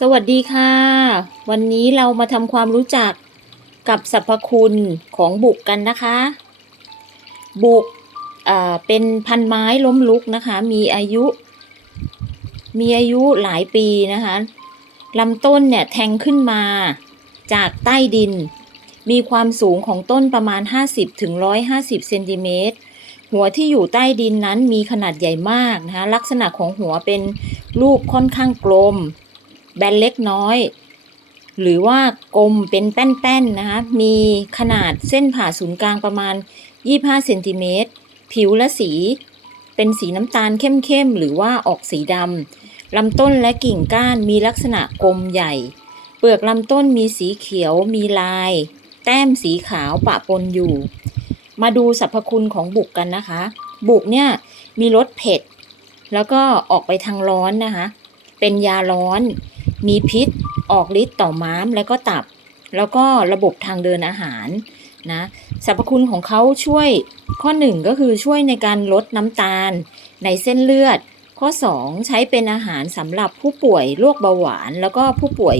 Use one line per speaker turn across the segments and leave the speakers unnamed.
สวัสดีค่ะ วันนี้เรามาทำความรู้จักกับสรรพคุณของบุกกันนะคะ บุกเป็นพันไม้ล้มลุกนะคะ มีอายุ มีอายุหลายปีนะคะลำต้นเนี่ยแทงขึ้นมาจากใต้ดิน มีความสูงของต้นประมาณ 50ถึง150เซนติเมตรหัวที่อยู่ใต้ดินนั้นมีขนาดใหญ่มากนะคะลักษณะของหัวเป็นรูปค่อนข้างกลม แบนเล็กน้อย หรือว่ากลมเป็นแป้นๆนะคะ มีขนาดเส้นผ่าศูนย์กลางประมาณ 25เซนติเมตรผิวและสีเป็นสีน้ำตาลเข้มๆ หรือว่าออกสีดำลำต้นและกิ่งก้านมีลักษณะกลมใหญ่ เปลือกลำต้นมีสีเขียว มีลาย แต้มสีขาวปะปนอยู่ มาดูสรรพคุณของบุกกันนะคะ บุกเนี่ยมีรสเผ็ด แล้วก็ออกไปทางร้อนนะคะ เป็นยาร้อน มีพิษออกฤทธิ์ต่อม้ามและก็ตับ แล้วก็ระบบทางเดินอาหารนะสรรพคุณของเขาช่วยข้อหนึ่งก็คือช่วยในการลดน้ำตาล ในเส้นเลือด ข้อ 2 ใช้เป็นอาหารสำหรับผู้ป่วยโรคเบาหวาน แล้วก็ผู้ป่วย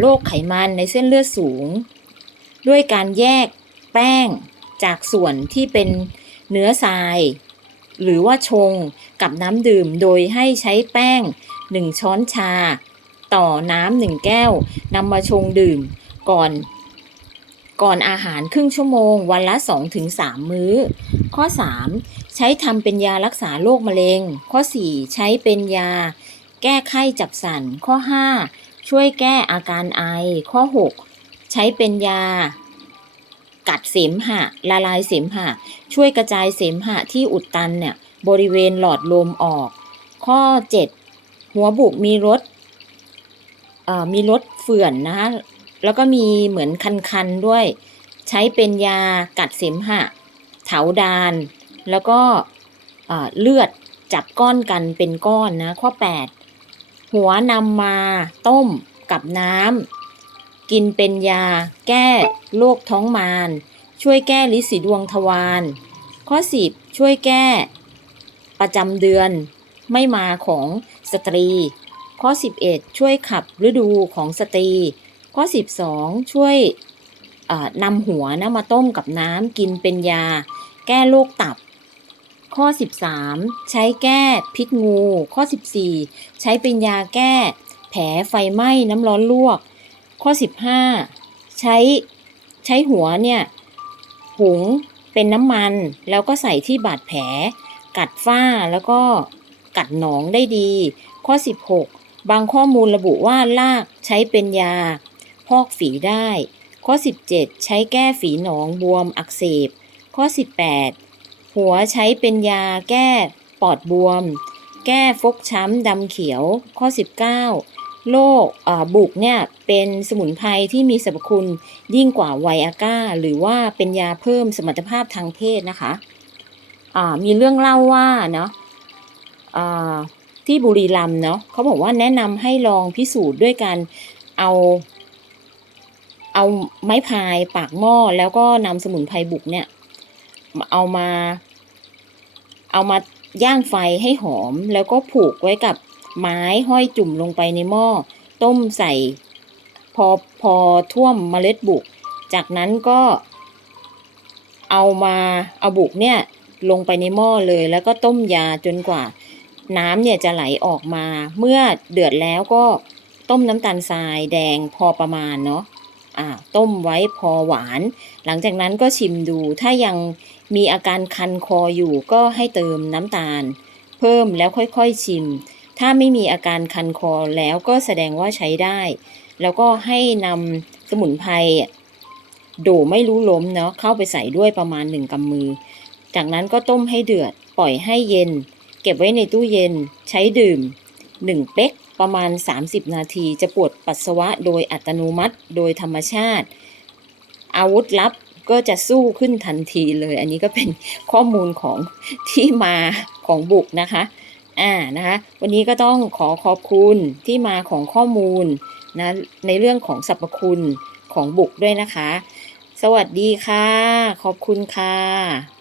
โรคไขมันในเส้นเลือดสูง ด้วยการแยกแป้งจากส่วนที่เป็นเนื้อทราย หรือว่าชงกับน้ำดื่มโดยให้ใช้แป้ง 1 ช้อนชา ต่อน้ำหนึ่งแก้วนำมาชงดื่มก่อนก่อนอาหารครึ่งชั่วโมง วันละ 2-3 มื้อ ข้อ 3 ใช้ทำเป็นยารักษาโรคมะเร็ง ข้อ 4 ใช้เป็นยา แก้ไข้จับสันข้อ 5 ช่วยแก้อาการไอ ข้อ 6 ใช้เป็นยา กัดเสมหะ ละลายเสมหะ ช่วยกระจายเสมหะที่อุดตันเนี่ยบริเวณหลอดลมออก ข้อ 7 หัวบุกมีรส มีรสเฝื่อนนะคะแล้วก็มีเหมือนคันๆด้วย ใช้เป็นยากัดเสมหะ เถาดาน แล้วก็เอ่อเลือดจับก้อนกันเป็นก้อนนะข้อ 8 หัวนำมาต้มกับน้ำกินเป็นยาแก้โรคท้องมารช่วยแก้ลิสีดวงทวารข้อ 10 ช่วยแก้ ประจำเดือนไม่มาของสตรี ข้อ 11 ช่วยขับฤดูของสตรี ข้อ 12 ช่วยนำหัวนะมาต้มกับน้ำกินเป็นยา แก้โรคตับ ข้อ 13 ใช้แก้พิษงู ข้อ 14 ใช้เป็นยาแก้ แผลไฟไหม้น้ำร้อนลวก ข้อ 15 ใช้ใช้หัวเนี่ยหุงเป็นน้ำมันแล้วก็ใส่ที่บาดแผล กัดฝ้าแล้วก็กัดหนองได้ดี ข้อ 16 บางข้อมูลระบุว่าลากใช้เป็นยา พอกฝีได้ ข้อ 17 ใช้แก้ฝีหนองบวมอักเสบ ข้อ 18 หัวใช้เป็นยาแก้ปอดบวม แก้ฟกช้ำดำเขียว ข้อ 19 โรคบุกเนี่ยเป็นสมุนไพรที่มีสรรพคุณยิ่งกว่าไวอาก้า หรือว่าเป็นยาเพิ่มสมรรถภาพทางเพศนะคะ มีเรื่องเล่าว่าเนาะ ที่บุรีรัมย์เนาะเขาบอกว่าแนะนำให้ลองพิสูจน์ด้วยการเอา เอาไม้พายปากหม้อแล้วก็นำสมุนไพรบุกเนี่ย เอามา เอามาย่างไฟให้หอม แล้วก็ผูกไว้กับไม้ห้อยจุ่มลงไปในหม้อ ต้มใส่ พอพอท่วมเมล็ดบุก จากนั้นก็เอามาเอาบุกเนี่ยลงไปในหม้อเลยแล้วก็ต้มยาจนกว่า น้ำเนี่ยจะไหลออกมา เมื่อเดือดแล้วก็ต้มน้ำตาลทรายแดงพอประมาณเนาะอ่าต้มไว้พอหวาน หลังจากนั้นก็ชิมดู ถ้ายังมีอาการคันคออยู่ก็ให้เติมน้ำตาล เพิ่มแล้วค่อยๆชิม ถ้าไม่มีอาการคันคอแล้วก็แสดงว่าใช้ได้ แล้วก็ให้นำสมุนไพรโดไม่รู้ล้มเนาะเข้าไปใส่ด้วยประมาณหนึ่งกำมือ จากนั้นก็ต้มให้เดือดปล่อยให้เย็น เก็บไว้ในตู้เย็นใช้ดื่ม 1 เป๊กประมาณ 30 นาที จะปวดปัสสาวะโดยอัตโนมัติโดยธรรมชาติ อาวุธลับก็จะสู้ขึ้นทันทีเลย อันนี้ก็เป็นข้อมูลของที่มาของบุกนะคะ อ่านะคะวันนี้ก็ต้องขอขอบคุณที่มาของข้อมูลนะในเรื่องของสรรพคุณของบุกด้วยนะคะ สวัสดีค่ะ ขอบคุณค่ะ